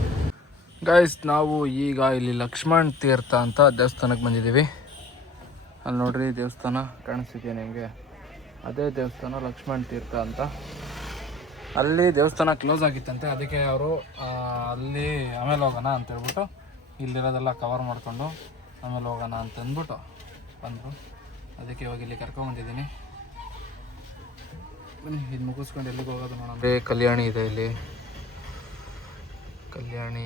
ಗೈಸ್ ನಾವು ಈಗ ಇಲ್ಲಿ ಲಕ್ಷ್ಮಣ್ ತೀರ್ಥ ಅಂತ ದೇವಸ್ಥಾನಕ್ಕೆ ಬಂದಿದ್ದೀವಿ. ಅಲ್ಲಿ ನೋಡ್ರಿ ದೇವಸ್ಥಾನ ಕಾಣಿಸ್ತಿದೆಯಾ ನಿಮಗೆ? ಅದೇ ದೇವಸ್ಥಾನ ಲಕ್ಷ್ಮಣ್ ತೀರ್ಥ ಅಂತ. ಅಲ್ಲಿ ದೇವಸ್ಥಾನ ಕ್ಲೋಸ್ ಆಗಿತ್ತಂತೆ. ಅದಕ್ಕೆ ಅವರು ಅಲ್ಲಿ ಆಮೇಲೆ ಹೋಗೋಣ ಅಂತೇಳ್ಬಿಟ್ಟು ಇಲ್ಲಿರೋದೆಲ್ಲ ಕವರ್ ಮಾಡಿಕೊಂಡು ಆಮೇಲೆ ಹೋಗೋಣ ಅಂತಂದ್ಬಿಟ್ಟು ಬಂದರು. ಅದಕ್ಕೆ ಇವಾಗ ಇಲ್ಲಿ ಕರ್ಕೊಂಬಂದಿದ್ದೀನಿ. ಬನ್ನಿ ಇದು ಮುಗಿಸ್ಕೊಂಡು ಎಲ್ಲಿಗೆ ಹೋಗೋದು ನೋಡೋಣ. ಕಲ್ಯಾಣಿ ಇದೆ ಇಲ್ಲಿ. ಕಲ್ಯಾಣಿ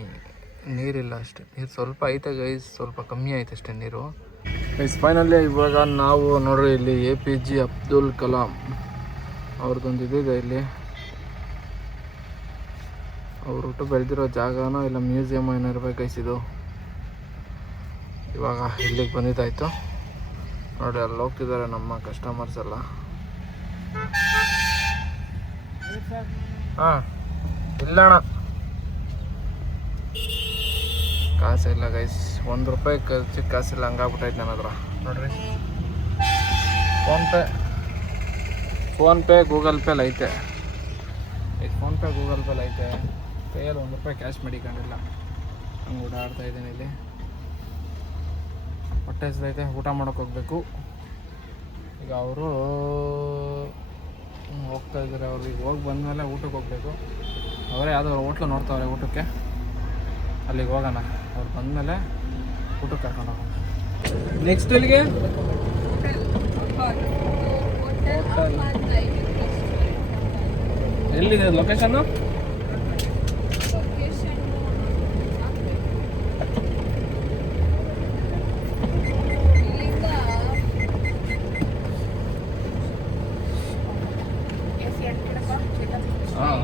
ನೀರಿಲ್ಲ ಅಷ್ಟೇ. ನೀರು ಸ್ವಲ್ಪ ಐತೆ ಗೈಸ್, ಸ್ವಲ್ಪ ಕಮ್ಮಿ ಐತೆ ಅಷ್ಟೇ ನೀರು ಗೈಸ್. ಫೈನಲಿ ಇವಾಗ ನಾವು ನೋಡ್ರಿ ಇಲ್ಲಿ APJ ಅಬ್ದುಲ್ ಕಲಾಂ ಅವ್ರದ್ದೊಂದು ಇದಿದೆ ಇಲ್ಲಿ. ಅವ್ರು ಹುಟ್ಟು ಬೆಳೆದಿರೋ ಜಾಗನೋ ಇಲ್ಲ ಮ್ಯೂಸಿಯಮ್ ಏನೋ ಇರ್ಬೇಕು ಗೈಸ್ ಇದು. ಇವಾಗ ಇಲ್ಲಿಗೆ ಬಂದಿದ್ದಾಯಿತು ನೋಡಿ. ಅಲ್ಲಿ ಹೋಗ್ತಿದ್ದಾರೆ ನಮ್ಮ ಕಸ್ಟಮರ್ಸ್ ಎಲ್ಲ. ಹಾಂ ಇಲ್ಲಣ್ಣ ಕಾಸಿಲ್ಲ ಗೈಸ್. 1 ರೂಪಾಯಿ ಖರ್ಚಿಗೆ ಕಾಸಿಲ್ಲ, ಹಂಗಾಗ್ಬಿಟ್ಟೈತೆ ನನ್ನ ಹತ್ರ ನೋಡ್ರಿ. ಫೋನ್ಪೇ ಗೂಗಲ್ ಪೇಲಿ ಐತೆ. ಫೋನ್ಪೇ ಗೂಗಲ್ ಪೇಲಿ ಐತೆ. ಕೈಯಲ್ಲಿ 1 ರೂಪಾಯಿ ಕ್ಯಾಶ್ ಮಾಡಿಕೊಂಡಿಲ್ಲ. ಹಂಗೆ ಓಡಾಡ್ತಾ ಇದ್ದೀನಿ ಇಲ್ಲಿ. ಹೊಟ್ಟೆ ಹಸಿದೈತೆ, ಊಟ ಮಾಡೋಕೆ ಹೋಗ್ಬೇಕು. ಈಗ ಅವರು ಹೋಗ್ತಾ ಇದ್ದಾರೆ. ಅವ್ರಿಗೆ ಹೋಗಿ ಬಂದಮೇಲೆ ಊಟಕ್ಕೆ ಹೋಗಬೇಕು. ಅವರೇ ಯಾವುದೋ ಹೋಟ್ಲು ನೋಡ್ತಾವ್ರೆ ಊಟಕ್ಕೆ. ಅಲ್ಲಿಗೆ ಹೋಗೋಣ. ಅವ್ರು ಬಂದಮೇಲೆ ಊಟಕ್ಕೆ ಕರ್ಕೊಂಡು ಹೋಗೋಣ. ನೆಕ್ಸ್ಟ್ ಎಲ್ಲಿಗೆ? ಎಲ್ಲಿದೆ ಲೊಕೇಶನ್ನು?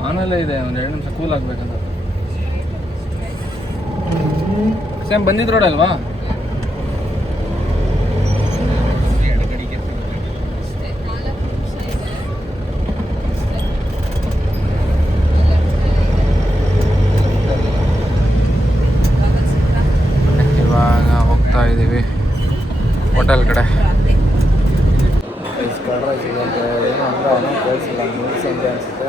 ಆಮೇಲೆ ಇದೆ ಒಂದು 2 ನಿಮಿಷ ಕೂಲ್ ಆಗಬೇಕಂತ. ಸೇಮ್ ಬಂದಿದ್ದು ರೋಡ್ ಅಲ್ವಾ? ಇವಾಗ ಹೋಗ್ತಾ ಇದ್ದೀವಿ ಹೋಟೆಲ್ ಕಡೆ. ಏನೋ ಅಂದರೆ ಅವನು ಕೇಳಿಸಿಲ್ಲ, ಮುಗಿಸಂತೆ ಅನಿಸುತ್ತೆ.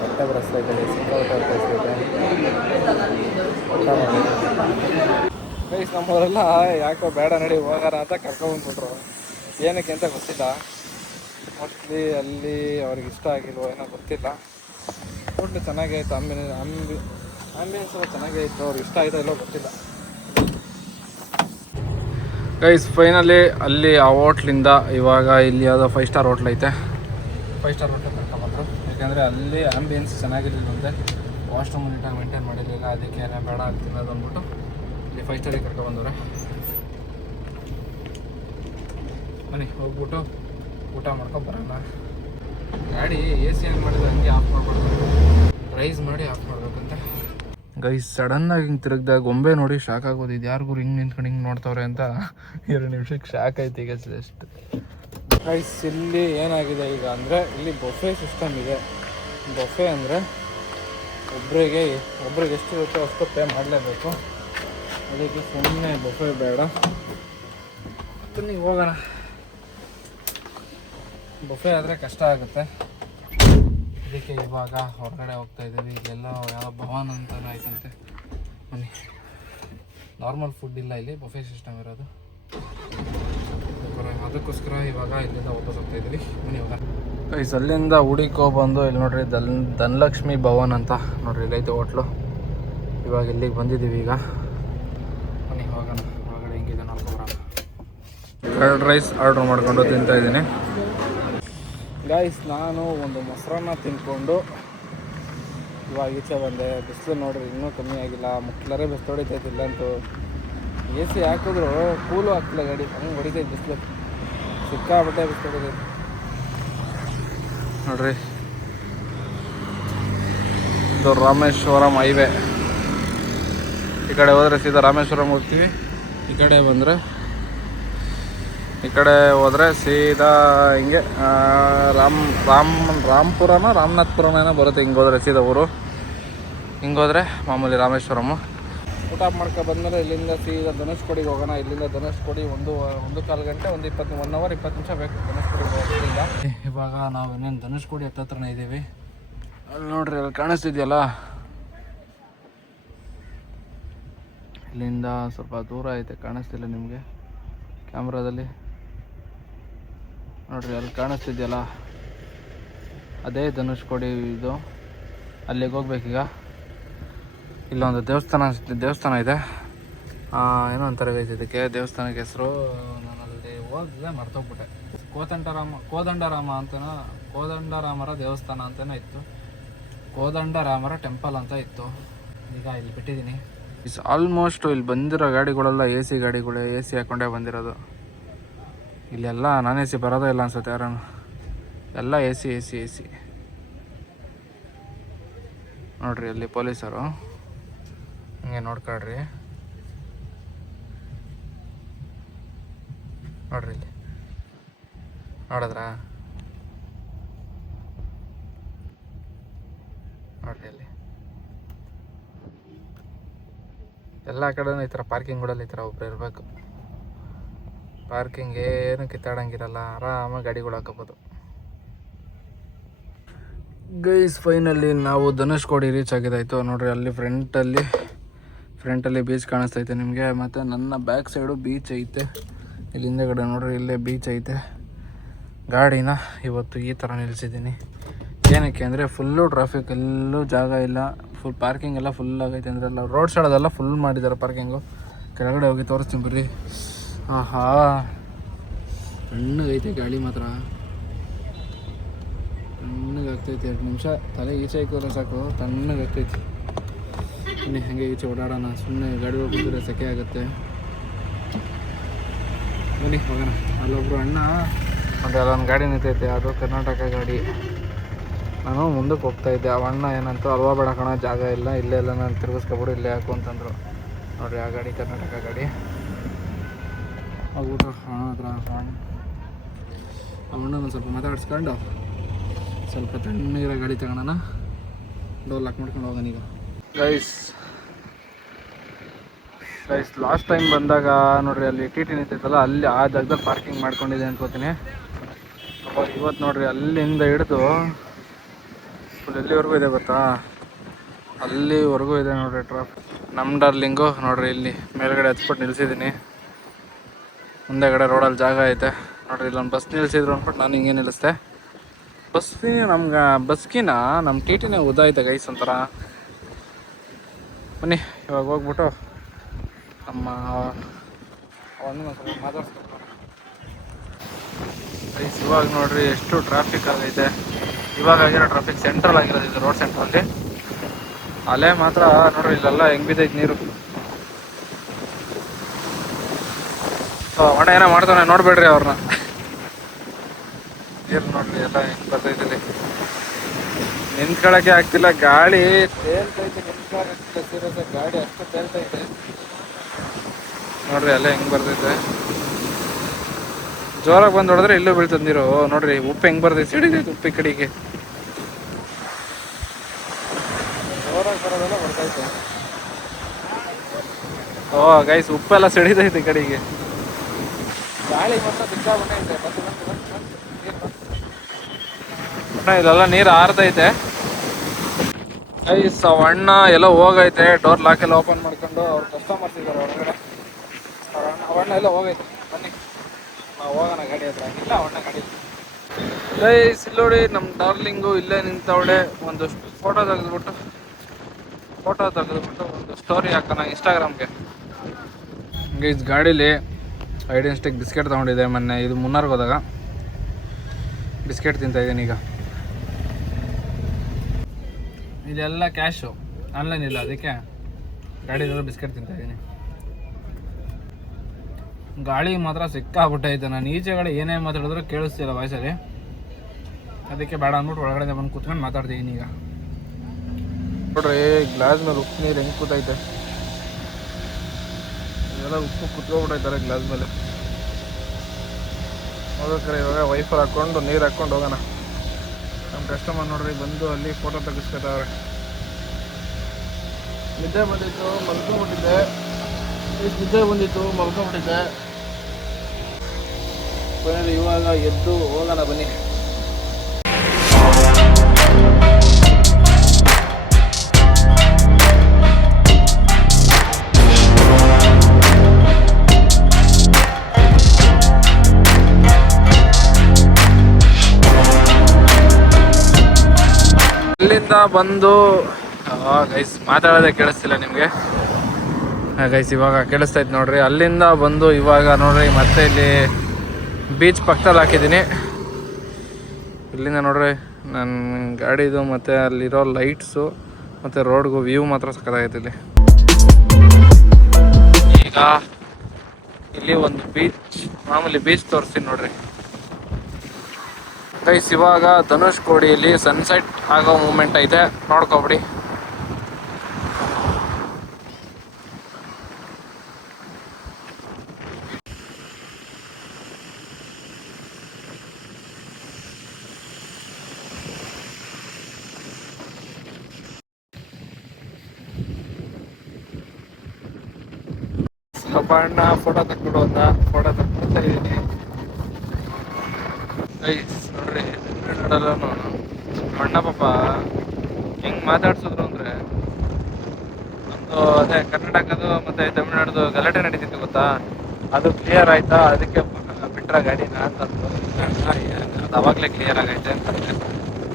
ಹೊಟ್ಟೆ ಬರೆಸ್ತಾ ಇದ್ದಾರೆ. ಸಿಕ್ಕಾಪಟ್ಟೆ ಕಳಿಸ್ತೈತೆ. ಗೈಸ್ ನಮ್ಮವರೆಲ್ಲ ಯಾಕೋ ಬೇಡ ನಡಿ ಹೋಗೋಣ ಅಂತ ಕರ್ಕೊಂಡ್ಬಂದ್ಬಿಟ್ರು. ಏನಕ್ಕೆ ಅಂತ ಗೊತ್ತಿಲ್ಲ. ಮೋಸ್ಟ್ಲಿ ಅಲ್ಲಿ ಅವ್ರಿಗೆ ಇಷ್ಟ ಆಗಿಲ್ವೋ ಏನೋ ಗೊತ್ತಿಲ್ಲ. ಫುಡ್ ಚೆನ್ನಾಗೇ ಇತ್ತು. ಆಂಬಿಯನ್ಸ್ ಎಲ್ಲ ಚೆನ್ನಾಗೇ ಇತ್ತು. ಅವ್ರಿಗೆ ಇಷ್ಟ ಆಯಿತಾ ಇಲ್ಲೋ ಗೊತ್ತಿಲ್ಲ. ಗೈಸ್ ಫೈನಲಿ ಅಲ್ಲಿ ಆ ಹೋಟ್ಲಿಂದ ಇವಾಗ ಇಲ್ಲಿ ಯಾವುದೋ 5 ಸ್ಟಾರ್ ಹೋಟ್ಲ್ ಐತೆ. 5 ಸ್ಟಾರ್ ಹೋಟ್ಲ್ ಕರ್ಕೊಂಡ್ಬಂದರು. ಯಾಕೆಂದರೆ ಅಲ್ಲಿ ಆ್ಯಂಬಿಯನ್ಸ್ ಚೆನ್ನಾಗಿರಲಿಲ್ಲಂತೆ, ವಾಶ್ರೂಮ್ ನೀಟಾಗಿ ಮೇಂಟೈನ್ ಮಾಡಿರಲಿಲ್ಲ, ಅದಕ್ಕೆ ಬೇಡ ಆಗ್ತಿಲ್ಲ ಅಂದ್ಬಿಟ್ಟು ಇಲ್ಲಿ 5 ಸ್ಟಾರಿಗೆ ಕರ್ಕೊಂಡ್ಬಂದವ್ರೆ. ಬನ್ನಿ ಹೋಗ್ಬಿಟ್ಟು ಊಟ ಮಾಡ್ಕೊಂಡು ಬರೋಣ. ಗಾಡಿ AC ಹೆಂಗೆ ಮಾಡಿದ್ರೆ ಹಂಗೆ ಆಫ್ ಮಾಡ್ಬಾರ್ದು, ರೈಸ್ ಮಾಡಿ ಆಫ್ ಮಾಡ್ಬೇಕಂತ. ಗೈಸ್ ಸಡನ್ನಾಗಿ ಹಿಂಗೆ ತಿರುಗ್ದಾಗ ಗೊಂಬೆ ನೋಡಿ ಶಾಕ್ ಆಗೋದಿದ್ದು, ಯಾರಿಗೂ ಹಿಂಗೆ ನಿಂತ್ಕೊಂಡು ಹಿಂಗೆ ನೋಡ್ತವ್ರೆ ಅಂತ 2 ನಿಮಿಷಕ್ಕೆ ಶಾಕ್ ಆಯ್ತು ಈಗ ಜಸ್ಟ್. ಗೈಸ್ ಇಲ್ಲಿ ಏನಾಗಿದೆ ಈಗ ಅಂದರೆ ಇಲ್ಲಿ ಬೊಫೆ ಸಿಸ್ಟಮ್ ಇದೆ. ಬೊಫೆ ಅಂದರೆ ಒಬ್ರಿಗೆ ಎಷ್ಟು ಇರುತ್ತೋ ಅಷ್ಟು ಪೇ ಮಾಡಲೇಬೇಕು. ಅದಕ್ಕೆ ಸುಮ್ಮನೆ ಬೊಫೆ ಬೇಡ, ಬನ್ನಿ ಹೋಗೋಣ. ಬೊಫೆ ಆದರೆ ಕಷ್ಟ ಆಗುತ್ತೆ, ಅದಕ್ಕೆ ಇವಾಗ ಹೊರಗಡೆ ಹೋಗ್ತಾ ಇದ್ದೀವಿ. ಇಲ್ಲೆಲ್ಲ ಯಾವ ಭವನ್ ಅಂತಲೂ ಆಯ್ತಂತೆ. ಬನ್ನಿ, ನಾರ್ಮಲ್ ಫುಡ್ ಇಲ್ಲ ಇಲ್ಲಿ, ಬೊಫೆ ಸಿಸ್ಟಮ್ ಇರೋದು. ಅದಕ್ಕೋಸ್ಕರ ಇವಾಗ ಇಲ್ಲಿಂದ ವಾಪಸ್ ಹೋಗ್ತಾ ಇದ್ದೀವಿ. ಬನ್ನಿ ಹೋಗೋಣ. ಗೈಸ್ ಅಲ್ಲಿಂದ ಹುಡುಕೋ ಬಂದು ಇಲ್ಲಿ ನೋಡ್ರಿ ಧನಲಕ್ಷ್ಮಿ ಭವನ್ ಅಂತ ನೋಡ್ರಿ, ಇಲ್ಲೈತೆ ಹೋಟ್ಲು. ಇವಾಗ ಇಲ್ಲಿಗೆ ಬಂದಿದ್ದೀವಿ ಈಗ. ಬನ್ನಿ ಹೋಗೋಣ, ಹೊರಗಡೆ ಹೆಂಗಿದೆ ನೋಡ್ಕೊಬರೋಣ. ಕರ್ಡ್ ರೈಸ್ ಆರ್ಡ್ರ್ ಮಾಡ್ಕೊಂಡು ತಿಂತಾ ಇದ್ದೀನಿ. ಗಾಯ್ಸ್ ನಾನು ಒಂದು ಮೊಸರನ್ನ ತಿನ್ಕೊಂಡು ಇವಾಗ ಈಚೆ ಬಂದೆ. ಬಿಸಿಲು ನೋಡ್ರಿ ಇನ್ನೂ ಕಮ್ಮಿ ಆಗಿಲ್ಲ, ಮುಕ್ಲರೇ ಬಿಸಿಲು ಹೊಡಿತೈತೆ. ಇಲ್ಲಂತೂ AC ಹಾಕಿದ್ರು ಕೂಲು ಆಗ್ತಿಲ್ಲ ಗಾಡಿ, ಹಂಗೆ ಹೊಡಿತೈತೆ ಬಿಸಿಲು, ಸಿಕ್ಕಾಬಟ್ಟೆ ಬಿಸಿಲು ಹೊಡಿತೈತೆ ನೋಡ್ರಿ. ಇದು ರಾಮೇಶ್ವರಂ ಹೈವೇ. ಈ ಕಡೆ ಹೋದರೆ ಸೀದಾ ರಾಮೇಶ್ವರಂ ಹೋಗ್ತೀವಿ, ಈ ಕಡೆ ಬಂದರೆ ಈ ಕಡೆ ಹೋದರೆ ಸೀದಾ ಹಿಂಗೆ ರಾಮ್ಪುರನ ರಾಮನಾಥ್ಪುರನ ಬರುತ್ತೆ. ಹಿಂಗೆ ಹೋದರೆ ಸೀದಾ ಊರು, ಹಿಂಗೆ ಹೋದರೆ ಮಾಮೂಲಿ ರಾಮೇಶ್ವರಮ್ಮು. ಊಟ ಮಾಡ್ಕೊಂಡು ಬಂದಮೇಲೆ ಇಲ್ಲಿಂದ ಸೀದಾ ಧನುಷ್ಕೋಡಿಗೆ ಹೋಗೋಣ. ಇಲ್ಲಿಂದ ಧನುಷ್ಕೋಡಿ ಒಂದು 1 ಗಂಟೆ 1 ಅವರ್ 20 ನಿಮಿಷ ಬೇಕು ಧನುಷ್ಕೋಡಿಗೆ ಹೋಗೋದ್ರಿಂದ. ಇವಾಗ ನಾವು ಇನ್ನೇನು ಧನುಷ್ಕೋಡಿ ಹತ್ರನೇ ಇದ್ದೀವಿ. ಅಲ್ಲಿ ನೋಡ್ರಿ, ಅಲ್ಲಿ ಕಾಣಿಸ್ತಿದೆಯಲ್ಲ, ಇಲ್ಲಿಂದ ಸ್ವಲ್ಪ ದೂರ ಐತೆ, ಕಾಣಿಸ್ತಿಲ್ಲ ನಿಮಗೆ ಕ್ಯಾಮ್ರಾದಲ್ಲಿ. ನೋಡ್ರಿ ಅಲ್ಲಿ ಕಾಣಿಸ್ತಿದೆಯಲ್ಲ, ಅದೇ ಧನುಷ್ಕೋಡಿ. ಇದು ಅಲ್ಲಿಗೆ ಹೋಗ್ಬೇಕೀಗ. ಇಲ್ಲೊಂದು ದೇವಸ್ಥಾನ ಇದೆ, ಏನೋ ಅಂತಾರೆ ಗೈಸ್ ಇದಕ್ಕೆ, ದೇವಸ್ಥಾನಕ್ಕೆ ಹೆಸರು ನಾನು ಅಲ್ಲಿ ಹೋಗಿದ್ದೆ ಮರ್ತೋಗ್ಬಿಟ್ಟೆ. ಕೋದಂಡರಾಮ ಅಂತನೋ, ಕೋದಂಡರಾಮರ ದೇವಸ್ಥಾನ ಅಂತಲೇ ಇತ್ತು, ಕೋದಂಡರಾಮರ ಟೆಂಪಲ್ ಅಂತ ಇತ್ತು. ಈಗ ಇಲ್ಲಿ ಬಿಟ್ಟಿದ್ದೀನಿ. ಆಲ್ಮೋಸ್ಟ್ ಇಲ್ಲಿ ಬಂದಿರೋ ಗಾಡಿಗಳೆಲ್ಲ AC ಗಾಡಿಗಳೇ, AC ಹಾಕ್ಕೊಂಡೇ ಬಂದಿರೋದು. ಇಲ್ಲೆಲ್ಲ ನಾನ್ AC ಬರೋದೇ ಇಲ್ಲ ಅನ್ಸುತ್ತೆ ಯಾರನ್ನು, ಎಲ್ಲ AC. ನೋಡ್ರಿ ಅಲ್ಲಿ ಪೊಲೀಸರು ಹಂಗೆ ನೋಡ್ಕೊಳ್ರಿ. ನೋಡ್ರಿ ಇಲ್ಲಿ ನೋಡಿದ್ರಾ, ನೋಡ್ರಿ ಅಲ್ಲಿ ಎಲ್ಲ ಕಡೆನೂ ಈ ಥರ ಪಾರ್ಕಿಂಗ್ಗಳಲ್ಲಿ ಈ ಥರ ಒಬ್ರು ಇರಬೇಕು. ಪಾರ್ಕಿಂಗ್ ಏನು ಕಿತ್ತಾಡಂಗಿರಲ್ಲ, ಆರಾಮಾಗಿ ಗಾಡಿಗಳು ಹಾಕೋಬೋದು. ಗೈಸ್ ಫೈನಲಿ ನಾವು ಧನುಷ್ಕೋಡಿ ರೀಚ್ ಆಗಿದ್ದಾಯಿತು. ನೋಡ್ರಿ ಅಲ್ಲಿ ಫ್ರಂಟಲ್ಲಿ ಬೀಚ್ ಕಾಣಿಸ್ತೈತೆ ನಿಮಗೆ, ಮತ್ತು ನನ್ನ ಬ್ಯಾಕ್ ಸೈಡು ಬೀಚ್ ಐತೆ. ಇಲ್ಲಿ ಹಿಂದೆಗಡೆ ನೋಡ್ರಿ ಇಲ್ಲೇ ಬೀಚ್ ಐತೆ. ಗಾಡಿನ ಇವತ್ತು ಈ ಥರ ನಿಲ್ಲಿಸಿದ್ದೀನಿ. ಏನಕ್ಕೆ ಅಂದರೆ ಫುಲ್ಲು ಟ್ರಾಫಿಕ್, ಎಲ್ಲೂ ಜಾಗ ಇಲ್ಲ, ಫುಲ್ ಪಾರ್ಕಿಂಗ್ ಎಲ್ಲ ಫುಲ್ ಆಗೈತೆ. ಅಂದರೆ ಎಲ್ಲ ರೋಡ್ ಸೈಡದೆಲ್ಲ ಫುಲ್ ಮಾಡಿದ್ದಾರೆ ಪಾರ್ಕಿಂಗು. ಕೆಳಗಡೆ ಹೋಗಿ ತೋರಿಸ್ತೀನಿ ಬರ್ರಿ. ಆಹಾ ತಣ್ಣಗೈತೆ ಗಾಳಿ, ಮಾತ್ರ ತಣ್ಣಗಾಗ್ತೈತೆ. 2 ನಿಮಿಷ ತಲೆ ಈಚೆ ಹಾಕಿದ್ರೆ ಸಾಕು, ತಣ್ಣಗಾಗ್ತೈತಿ. ಬನ್ನಿ ಹಾಗೆ ಈಚೆ ಓಡಾಡೋಣ, ಸುಮ್ಮನೆ ಗಾಡಿ ಹೋಗ್ಬಿಟ್ಟಿದ್ರೆ ಸೆಕೆ ಆಗುತ್ತೆ. ಬನ್ನಿ ಹೋಗೋಣ. ಅಲ್ಲೊಬ್ರು ಅಣ್ಣ ಒಂದು ಅಲ್ಲೊಂದು ಗಾಡಿ ನಿಂತೈತೆ, ಅದು ಕರ್ನಾಟಕ ಗಾಡಿ. ನಾನು ಮುಂದಕ್ಕೆ ಹೋಗ್ತಾಯಿದ್ದೆ, ಆ ಅಣ್ಣ ಏನಂತ ಅಲ್ವಾ ಬೇಡ ಕಣ, ಜಾಗ ಇಲ್ಲ, ಇಲ್ಲೇ ಎಲ್ಲ ನಾನು ತಿರ್ಗಿಸ್ಕೊಬಿಡು, ಇಲ್ಲೇ ಹಾಕು ಅಂತಂದರು. ನೋಡಿರಿ ಆ ಗಾಡಿ ಕರ್ನಾಟಕ ಗಾಡಿ. ಹೋಗ್ಬಿಟ್ಟು ಅವಣ್ಣನ ಸ್ವಲ್ಪ ಮಾತಾಡಿಸ್ಕೊಂಡು ಸ್ವಲ್ಪ ತಣ್ಣಗಿರೋ ಗಾಡಿ ತಗೊಳ್ಳೋಣ, ಡೋರ್ ಲಾಕ್ ಮಾಡ್ಕೊಂಡು ಹೋಗೋಣ. ಈಗ ಗೈಸ್ ಲಾಸ್ಟ್ ಟೈಮ್ ಬಂದಾಗ ನೋಡ್ರಿ ಅಲ್ಲಿ TT ನಿಂತೈತಲ್ಲ, ಅಲ್ಲಿ ಆ ಜಾಗದಲ್ಲಿ ಪಾರ್ಕಿಂಗ್ ಮಾಡ್ಕೊಂಡಿದೆ ಅನ್ಕೋತೀನಿ. ಇವತ್ತು ನೋಡ್ರಿ ಅಲ್ಲಿಂದ ಹಿಡಿದು ಫುಲ್ ಎಲ್ಲಿವರೆಗೂ ಇದೆ ಗೊತ್ತಾ, ಅಲ್ಲಿವರೆಗೂ ಇದೆ ನೋಡ್ರಿ ಟ್ರಾಫಿಕ್. ನಮ್ಮ ಡಾರ್ಲಿಂಗು ನೋಡ್ರಿ ಇಲ್ಲಿ ಮೇಲ್ಗಡೆ ಹಚ್ಬಿಟ್ಟು ನಿಲ್ಸಿದ್ದೀನಿ. ಮುಂದೆಗಡೆ ರೋಡಲ್ಲಿ ಜಾಗ ಐತೆ ನೋಡ್ರಿ, ಇಲ್ಲೊಂದು ಬಸ್ ನಿಲ್ಸಿದ್ರು ಅಂದ್ಬಿಟ್ಟು ನಾನು ಹಿಂಗೆ ನಿಲ್ಲಿಸ್ದೆ. ಬಸ್ಕಿನ ನಮ್ಮ TTನೇ ಉದ್ದಾಯ್ತೆ ಗೈಸ್ ಒಂಥರ. ಬನ್ನಿ ಇವಾಗ ಹೋಗ್ಬಿಟ್ಟು ನಮ್ಮ ಒಂದು ಸ್ವಲ್ಪ ಮಾತಾಡ್ಸ್ಬೇಕು. ಇವಾಗ ನೋಡ್ರಿ ಎಷ್ಟು ಟ್ರಾಫಿಕ್ ಆಗೈತೆ. ಇವಾಗ ಆಗಿರೋ ಟ್ರಾಫಿಕ್ ಸೆಂಟ್ರಲ್ ಆಗಿರೋದು, ಇದು ರೋಡ್ ಸೆಂಟ್ರಲ್ಲಿ. ಅಲ್ಲೇ ಮಾತ್ರ ನೋಡ್ರಿ ಇಲ್ಲೆಲ್ಲ ಹೆಂಗ್ ಬಿದ್ದೈತೆ ನೀರು. ಒಣ ಏನೋ ಮಾಡ್ತಾನೆ, ನೋಡ್ಬೇಡ್ರಿ ಅವ್ರನ್ನ. ನೀರು ನೋಡ್ರಿ ಎಲ್ಲ ಹೆಂಗ್ ಬರ್ತೈತಿ. ನಿಂತ್ಕೊಳಕ್ಕೆ ಆಗ್ತಿಲ್ಲ, ಗಾಳಿ ತೇಲ್ತೈತೆ. ನಿಂತ್ಕೊಳಕ್ಕೆ ಆಗ್ತಿಲ್ಲ, ಸೀರಿಯಸ್ ಆಗಿ ಗಾಡಿ ಅಷ್ಟು ತೇಲ್ತೈತೆ ನೋಡ್ರಿ. ಎಲ್ಲ ಹೆಂಗ್ ಬರ್ತೈತೆ, ಜೋರಾಗಿ ಬಂದು ಹೊಡೆದ್ರೆ ಇಲ್ಲೂ ಬೀಳ್ತದೆ ನೀರು. ನೋಡ್ರಿ ಉಪ್ಪು ಹೆಂಗ್ ಬರ್ತೈತೆ, ಸಿಡಿದೈತೆ ಉಪ್ಪಿ ಕಡೆಗೆ. ಜೋರಾಗಿ ಬರೋದೆಲ್ಲ ಬರ್ತೈತೆ. ಗೈಸ್ ಉಪ್ಪೆಲ್ಲ ಸಿಡಿದೈತೆ ಈ ಕಡೆಗೆ. ಗಾಳಿ ಮಾತ್ರ ಸಿಕ್ಕಾಬಿಟ್ಟೈತೆ. ಇಲ್ಲೆಲ್ಲ ನೀರು ಹಾರ್ತೈತೆ. ಗೈಸ್ ಅಣ್ಣ ಎಲ್ಲ ಹೋಗೈತೆ, ಡೋರ್ ಲಾಕ್ ಎಲ್ಲ ಓಪನ್ ಮಾಡ್ಕೊಂಡು. ಅವ್ರು ಕಸ್ಟಮರ್ಸ್ ಇದ್ದಾರೆ ಹೊರಗಡೆ. ಅವಣ್ಣ ಎಲ್ಲ ಹೋಗೈತೆ. ಬನ್ನಿ ನಾವು ಹೋಗೋಣ ಗಾಡಿ ಹತ್ರ. ಇಲ್ಲ ಅವಣ್ಣ ಗಾಡಿ. ಗೈಸ್ ಇಲ್ಲಿ ನೋಡಿ, ನಮ್ಮ ಡಾರ್ಲಿಂಗು ಇಲ್ಲೇ ನಿಂತವಳೆ. ಒಂದು ಫೋಟೋ ತೆಗೆದ್ಬಿಟ್ಟು ಒಂದು ಸ್ಟೋರಿ ಹಾಕೋಣ ಇನ್ಸ್ಟಾಗ್ರಾಮ್ಗೆ. ಗೈಸ್ ಗಾಡೀಲಿ ಐಡೆನ್ ಸ್ಟಿಕ್ ಬಿಸ್ಕೆಟ್ ತೊಗೊಂಡಿದ್ದೆ ಮೊನ್ನೆ. ಇದು ಮುನ್ನಾರ್ಗೆ ಹೋದಾಗ ಬಿಸ್ಕೆಟ್ ತಿಂತಾಯಿದ್ದೀನಿ. ಈಗ ಇದೆಲ್ಲ ಕ್ಯಾಶು, ಆನ್ಲೈನ್ ಇಲ್ಲ, ಅದಕ್ಕೆ ಗಾಡಿಲೆಲ್ಲ ಬಿಸ್ಕೆಟ್ ತಿಂತಾಯಿದ್ದೀನಿ. ಗಾಳಿ ಮಾತ್ರ ಸಿಕ್ಕಾಬಿಟ್ಟೈತೆ. ನಾನು ಈಚೆಗಡೆ ಏನೇ ಮಾತಾಡಿದ್ರು ಕೇಳಿಸ್ತಿಲ್ಲ ವಾಯ್ಸಲ್ಲಿ. ಅದಕ್ಕೆ ಬೇಡ ಅಂದ್ಬಿಟ್ಟು ಒಳಗಡೆ ಬಂದು ಕೂತ್ಕೊಂಡು ಮಾತಾಡ್ತಿದ್ದೀನಿ. ಈಗ ನೋಡ್ರಿ ಗ್ಲಾಸ್ ಮೇಲೆ ಉಪ್ಪು ನೀರು ಹೆಂಗೆ ಕೂತೈತೆ. ಇದೆಲ್ಲ ಉಪ್ಪು ಕುತ್ಕೊಬಿಟ್ಟೈತಾರೆ ಗ್ಲಾಸ್ ಮೇಲೆ. ಹೋಗ್ಬೇಕಾರೆ ಇವಾಗ ವೈಫರ್ ಹಾಕ್ಕೊಂಡು ನೀರು ಹಾಕ್ಕೊಂಡು ಹೋಗೋಣ. ನಮ್ಮ ಕಸ್ಟಮರ್ ನೋಡ್ರಿ ಬಂದು ಅಲ್ಲಿ ಫೋಟೋ ತೆಗಿಸ್ಕೊತಾವ್ರೆ. ನಿದ್ದೆ ಬಂದಿತ್ತು, ಮಲ್ಕೊಂಡ್ಬಿಟ್ಟಿದ್ದೆ. ಇವಾಗ ಎದ್ದು ಹೋಗೋಣ ಬನ್ನಿ. ಅಲ್ಲಿಂದ ಬಂದು ಗೈಸ್ ಮಾತಾಡೋದೇ ಕೇಳಿಸ್ತಿಲ್ಲ ನಿಮಗೆ. ಗೈಸ್ ಇವಾಗ ಕೇಳಿಸ್ತೈತೆ ನೋಡ್ರಿ. ಅಲ್ಲಿಂದ ಬಂದು ಇವಾಗ ನೋಡ್ರಿ ಮತ್ತೆ ಇಲ್ಲಿ ಬೀಚ್ ಪಕ್ಕದಲ್ಲಿ ಹಾಕಿದ್ದೀನಿ. ಇಲ್ಲಿಂದ ನೋಡ್ರಿ ನನ್ನ ಗಾಡಿದು ಮತ್ತು ಅಲ್ಲಿರೋ ಲೈಟ್ಸು ಮತ್ತು ರೋಡ್ಗೂ ವ್ಯೂ ಮಾತ್ರ ಸಕ್ಕತ್ತಾಗೈತೆ. ಇಲ್ಲಿ ಈಗ ಇಲ್ಲಿ ಒಂದು ಬೀಚ್, ಮಾಮೂಲಿ ಬೀಚ್ ತೋರಿಸ್ತೀನಿ ನೋಡ್ರಿ. ಗೈಸ್ ಇವಾಗ ಧನುಷ್ಕೋಡಿಯಲ್ಲಿ ಸನ್ಸೆಟ್ ಆಗೋ ಮೂಮೆಂಟ್ ಐತೆ, ನೋಡ್ಕೊಬಿಡಿ. ಸ್ವಲ್ಪ ಅಣ್ಣ ಫೋಟೋ ತಕ್ಬಿಡು ಅಂತ ಫೋಟೋ ತಕ್ಕೊಳ್ತಾ ಇದ್ದೀನಿ. ಗೈಸ್ ನೋಡ್ರಿ ಕನ್ನಡಲ್ಲೂ ಅಣ್ಣ ಪಾಪ ಹೆಂಗೆ ಮಾತಾಡ್ಸಿದ್ರು ಅಂದರೆ, ಒಂದು ಅದೇ ಕರ್ನಾಟಕದ್ದು ಮತ್ತು ತಮಿಳ್ನಾಡ್ದು ಗಲಾಟೆ ನಡೀತಿತ್ತು ಗೊತ್ತಾ, ಅದು ಕ್ಲಿಯರ್ ಆಯ್ತಾ, ಅದಕ್ಕೆ ಬಿಟ್ರ ಗಾಡಿನ ಅಂತಂದು. ಅದು ಅವಾಗಲೇ ಕ್ಲಿಯರ್ ಆಗೈತೆ ಅಂತಂದರೆ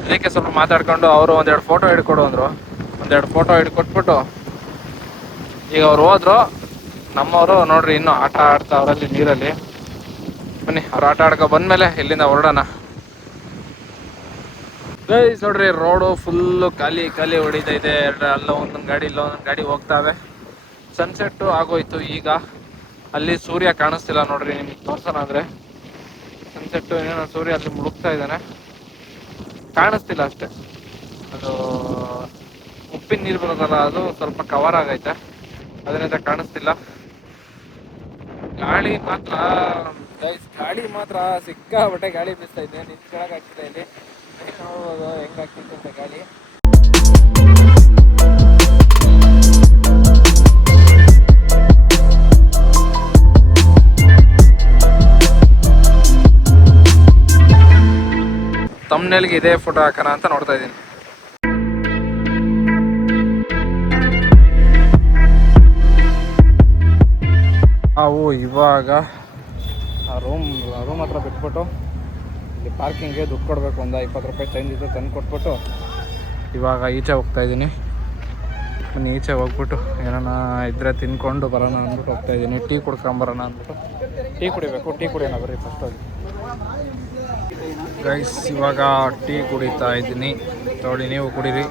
ಅದಕ್ಕೆ ಸ್ವಲ್ಪ ಮಾತಾಡ್ಕೊಂಡು ಅವರು ಒಂದೆರಡು ಫೋಟೋ ಹಿಡ್ಕೊಡು ಅಂದರು. ಒಂದೆರಡು ಫೋಟೋ ಹಿಡ್ಕೊಟ್ಬಿಟ್ಟು ಈಗ ಅವ್ರು ಹೋದ್ರು. ನಮ್ಮವರು ನೋಡ್ರಿ ಇನ್ನೂ ಆಟ ಆಡ್ತಾ ಅವರಲ್ಲಿ ನೀರಲ್ಲಿ. ಬನ್ನಿ ಅವ್ರು ಆಟ ಆಡ್ಕೊ ಬಂದಮೇಲೆ ಇಲ್ಲಿಂದ ಹೊರಡೋಣ. ಗೈಸ್ ನೋಡ್ರಿ ರೋಡು ಫುಲ್ಲು ಖಾಲಿ ಹೊಡಿತೈತೆ. ಅಲ್ಲ ಒಂದೊಂದು ಗಾಡಿ ಇಲ್ಲ ಒಂದೊಂದು ಗಾಡಿ ಹೋಗ್ತಾವೆ. ಸನ್ಸೆಟ್ಟು ಆಗೋಯ್ತು. ಈಗ ಅಲ್ಲಿ ಸೂರ್ಯ ಕಾಣಿಸ್ತಿಲ್ಲ ನೋಡ್ರಿ, ನಿಮ್ಗೆ ತೋರ್ಸೋಣ ಅಂದರೆ ಸನ್ಸೆಟ್ಟು ಇನ್ನೇನೋ ಸೂರ್ಯ ಅಲ್ಲಿ ಮುಳುಗ್ತಾ ಇದ್ದಾನೆ, ಕಾಣಿಸ್ತಿಲ್ಲ ಅಷ್ಟೇ. ಅದು ಉಪ್ಪಿನ ನೀರು ಬರೋದಲ್ಲ, ಅದು ಸ್ವಲ್ಪ ಕವರ್ ಆಗೈತೆ, ಅದರಿಂದ ಕಾಣಿಸ್ತಿಲ್ಲ. ಗಾಳಿ ಮಾತ್ರ ಸಿಕ್ಕಾಬಟ್ಟೆ ಗಾಳಿ ಬೀಸ್ತೈತೆ. ನಿಂತ್ಕೊಳಕ್ ಆಗ್ತಿಲ್ಲ ಇಲ್ಲಿ. ನೋಡ್ಬೋದು ಹೆಂಗಾಗ್ತಿತ್ತು ಅಂತ ಗಾಳಿ. ತಮ್ನೇಲ್ಗೆ ಇದೇ ಫೋಟೋ ಹಾಕೋಣ ಅಂತ ನೋಡ್ತಾ ಇದ್ದೀನಿ. ನಾವು ಇವಾಗ ರೂಮ್ ಹತ್ರ ಬಿಟ್ಬಿಟ್ಟು ಇಲ್ಲಿ ಪಾರ್ಕಿಂಗ್ಗೆ ದುಡ್ಡು ಕೊಡಬೇಕು. ಒಂದು 20 ರೂಪಾಯಿ ಚೇಂಜ್ ಇದ್ದು ತಂದು ಕೊಟ್ಬಿಟ್ಟು ಇವಾಗ ಈಚೆ ಹೋಗ್ತಾ ಇದ್ದೀನಿ. ಬನ್ನಿ ಈಚೆ ಹೋಗ್ಬಿಟ್ಟು ಏನಾನ ಇದ್ರೆ ತಿನ್ಕೊಂಡು ಬರೋಣ ಅಂದ್ಬಿಟ್ಟು ಹೋಗ್ತಾ ಇದ್ದೀನಿ. ಟೀ ಕುಡ್ಕೊಂಬರೋಣ ಅಂದ್ಬಿಟ್ಟು. ಟೀ ಕುಡಿಬೇಕು, ಟೀ ಕುಡಿಯೋಣ ಬರ್ರಿ ಫಸ್ಟ್ ಹೋಗಿ. ಗೈಸ್ ಇವಾಗ ಟೀ ಕುಡಿತಾ ಇದ್ದೀನಿ, ನೋಡಿ ನೀವು ಕುಡೀರಿ.